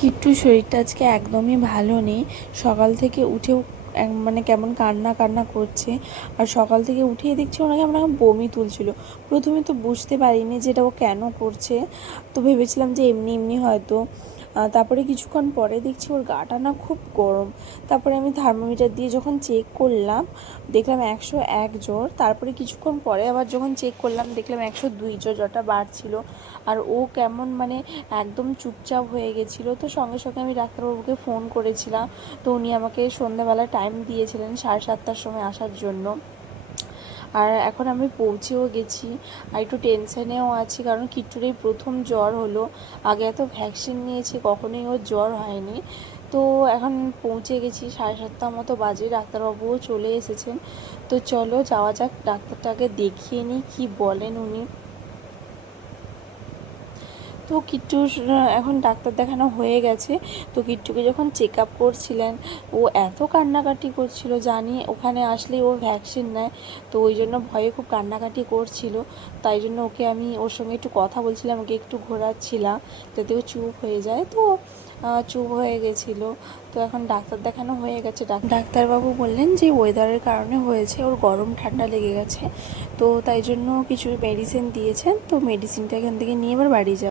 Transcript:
কিট্টুর শরীরটা আজকে একদমই ভালো নেই। সকাল থেকে উঠেও মানে কেমন কান্না কান্না করছে। আর সকাল থেকে উঠেই দেখছি ওনাকে কেমন বমি তুলছিল। প্রথমে তো বুঝতে পারিনি যে এটা ও কেন করছে, তো ভেবেছিলাম যে এমনি এমনি হয়তো। তারপরে কিছুক্ষণ পরে দেখছি ওর গাটা না খুব গরম। তারপরে আমি থার্মোমিটার দিয়ে যখন চেক করলাম দেখলাম 101 জ্বর। তারপরে কিছুক্ষণ পরে আবার যখন চেক করলাম দেখলাম 102 জ্বর, জ্বরটা বাড়ছিল। আর ও কেমন মানে একদম চুপচাপ হয়ে গেছিলো। তো সঙ্গে সঙ্গে আমি ডাক্তারবাবুকে ফোন করেছিলাম। তো উনি আমাকে সন্ধ্যাবেলা টাইম দিয়েছিলেন 7:30টার সময় আসার জন্য। আর এখন আমি পৌঁছেও গেছি। আর একটু টেনশানেও আছি, কারণ কিট্টুর এই প্রথম জ্বর হলো। আগে এত ভ্যাকসিন নিয়েছি, কখনোই ওর জ্বর হয়নি। তো এখন পৌঁছে গেছি, 7:30টার মতো বাজে। ডাক্তারবাবুও চলে এসেছেন। তো চলো যাওয়া যাক, ডাক্তারটাকে দেখিয়ে নিই কী বলেন উনি। তো কিট্টুর এখন ডাক্তার দেখানো হয়ে গেছে। তো কিট্টুকে যখন চেক আপ করছিলেন ও এত কান্নাকাটি করছিল, জানি ওখানে আসলেই ও ভ্যাকসিন নেয়, তো ওই জন্য ভয়ে খুব কান্নাকাটি করছিল। তাই জন্য ওকে আমি ওর সঙ্গে একটু কথা বলছিলাম, ওকে একটু ঘোরাচ্ছিলাম যাতে ও চুপ হয়ে যায়। তো চুপ হয়ে গেছিলো। তো এখন ডাক্তার দেখানো হয়ে গেছে। ডাক্তারবাবু বললেন যে ওয়েদারের কারণে হয়েছে, ওর গরম ঠান্ডা লেগে গেছে। তো তাই জন্য কিছু মেডিসিন দিয়েছেন। তো মেডিসিনটা এখান থেকে নিয়ে এবার বাড়ি যাবে।